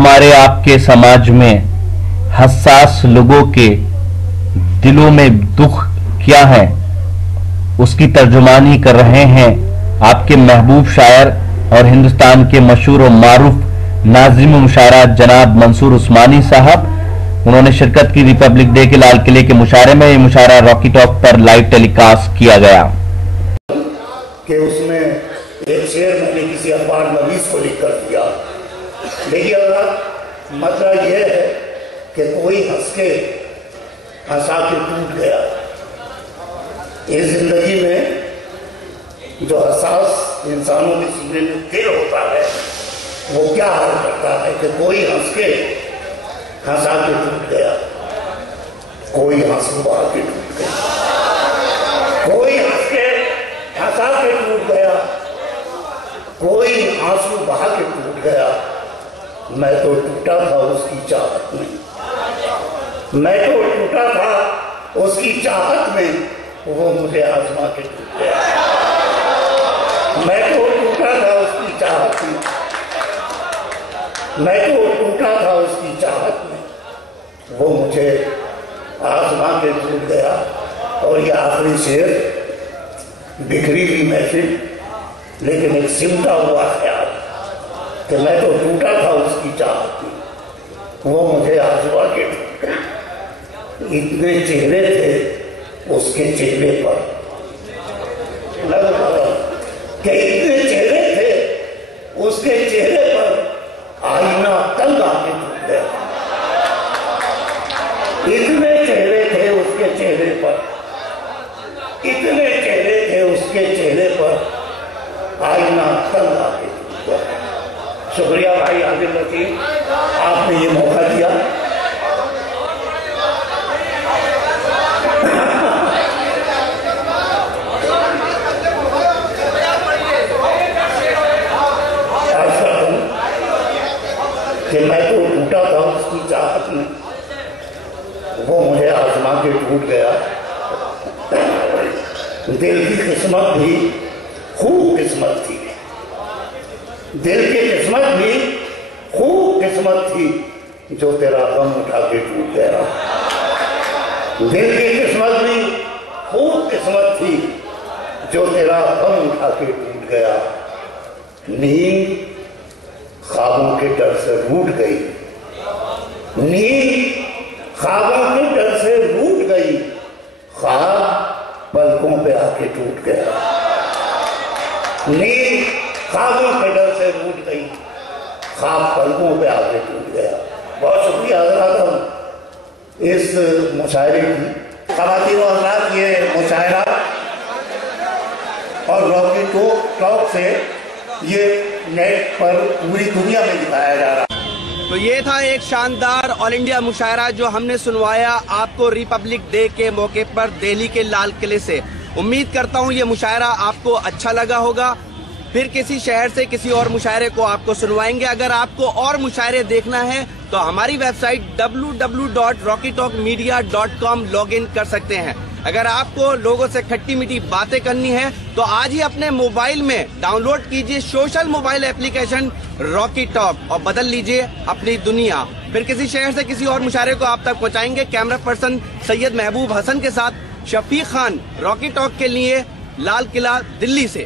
हमारे आपके समाज में हसास लोगों के दिलों में दुख क्या है उसकी तर्जुमानी कर रहे हैं आपके महबूब शायर और हिंदुस्तान के मशहूर और मारूफ नाज़िम मुशायरा जनाब मंसूर उस्मानी साहब। उन्होंने शिरकत की रिपब्लिक डे के लाल किले के मुशायरे में। ये मुशायरा रॉकी टॉक पर लाइव टेलीकास्ट किया गया कि उसमें एक शेर मैंने किसी अखबार नवीस को लिख कर दिया। देखिएगा, मतलब यह है कि कोई हंस के हंसा के टूट गया। इस जिंदगी में जो हसास इंसानों के सीने में दिल होता है वो क्या हाल करता है कि कोई हंस के हंसा के टूट गया, कोई आंसू बहा के टूट गया, कोई हंस के हंसा के टूट गया, कोई आंसू बहा के टूट गया। मैं तो टूटा था उसकी चाहत में, मैं तो टूटा था उसकी चाहत में, वो मुझे आजमा के टूट गया। मैं तो टूटा था उसकी चाहत में, मैं तो टूटा था उसकी चाहत में, वो मुझे आजमा के टूट गया। और ये आखिरी शेर, बिखरी हुई महफिल लेकिन एक सिमटा हुआ ख्याल कि मैं तो टूटा था उसकी चाहत में, वो मुझे आजमा के टूट गया। इतने चेहरे थे उसके चेहरे पर, कि इतने चेहरे थे उसके चेहरे पर, आईना तंग आके टूट गया। इतने चेहरे थे उसके चेहरे पर, इतने चेहरे थे उसके चेहरे पर, आईना तंग आके टूट गया। शुक्रिया भाई आदिल लतीफ, आपने ये मौका दिया। कि मैं तो टूटा था उसकी चाहत में, वो मुझे आजमा के टूट गया। दिल की किस्मत भी खूब किस्मत थी, दिल की किस्मत भी खूब किस्मत थी, जो तेरा गम उठा के टूट गया। दिल की किस्मत भी खूब किस्मत थी, जो तेरा गम उठा के टूट गया। नींद ख्वाबों के डर से रूठ गई, नींद ख्वाबों के डर से रूठ गई, ख्वाब पलकों पे आके टूट गया। नींद ख्वाबों के डर से रूठ गई, ख्वाब पलकों पे आके टूट गया। बहुत शुक्रिया हज़रात इस मुशायरे की। ख़वातीन और हज़रात, ये मुशायरा और रॉकी टॉक से ये नेट पर पूरी दुनिया में दिखाया जा रहा है। तो ये था एक शानदार ऑल इंडिया मुशायरा जो हमने सुनवाया आपको रिपब्लिक डे के मौके पर दिल्ली के लाल किले से। उम्मीद करता हूँ ये मुशायरा आपको अच्छा लगा होगा। फिर किसी शहर से किसी और मुशायरे को आपको सुनवाएंगे। अगर आपको और मुशायरे देखना है तो हमारी वेबसाइट www.rockytalkmedia.com लॉगिन कर सकते हैं। अगर आपको लोगों से खट्टी मीठी बातें करनी है तो आज ही अपने मोबाइल में डाउनलोड कीजिए social mobile application Rocky talk और बदल लीजिए अपनी दुनिया। फिर किसी शहर से किसी और मुशायरे को आप तक पहुंचाएंगे। कैमरा पर्सन सैयद महबूब हसन के साथ शफीक खान, रॉकी टॉक के लिए, लाल किला, दिल्ली से।